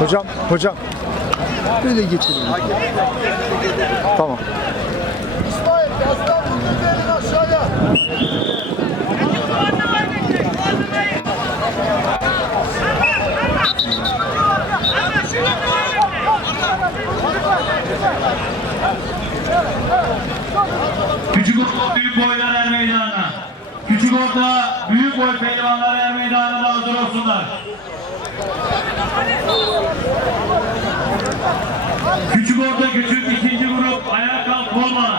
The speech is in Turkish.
Hocam, hocam. Böyle geçelim. Tamam. İsmail aşağıya. Küçük Orta Büyük Boylar Er Meydanı'na. Küçük Orta Büyük Boy Pehlivanlar Er Meydanı'na hazır olsunlar. Orta Küçük ikinci grup ayağa kalk olma.